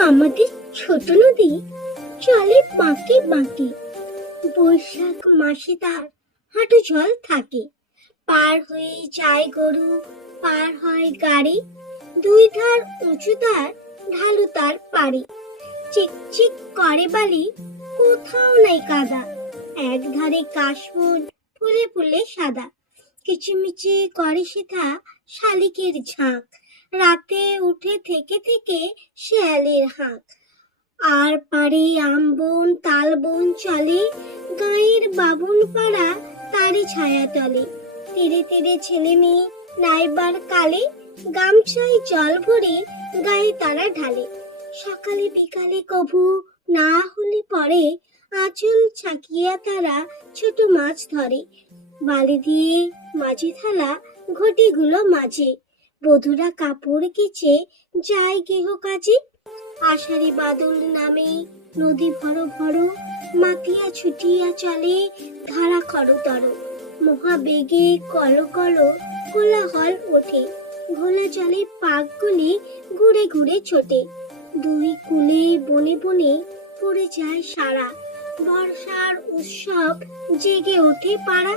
আমাদের ছোট নদী চলে বাঁকে বাঁকে। বৈশাখ মাসে তার হাঁটু জল থাকে। পার হয়ে যায় গরু, পার হয় গাড়ি। দুই ধার উঁচু তার, ঢালু তার পাড়ি। চিকচিক করে বালি, কোথাও নাই কাদা। এক ধারে কাশফুল, ফুলে ফুলে সাদা। কিচিমিচি করে সেথা শালিকের ঝাঁক। রাতে উঠে থেকে থেকে শেয়ালের হাঁক। আর পারে আমবন তালবন চলে, গাঁয়ের বাবুন পাড়া তারই ছায়া তলে। তীরে তীরে ছেলে মেয়ে নাইবার কালে, গামছায় জল ভরে গায়ে তারা ঢালে। সকালে বিকালে কভু না হলে পরে, আঁচল ছাকিয়া তারা ছোট মাছ ধরে। বালি দিয়ে মাঝি থালা ঘটিগুলো মাঝে, বধুরা কাপড় কেচে যায় গৃহ কাজে। আষাঢ়ে বাদল নামে নদী ভর ভর, মাতিয়া ছুটিয়া চলে ধারা খরতর। মহাবেগে কল কল কোলাহল ওঠে, ঘোলা জলে পাকগুলি ঘুরে ঘুরে ছোটে। দুই কূলে বনে বনে পড়ে যায় সারা, বর্ষার উৎসব জেগে ওঠে পাড়া।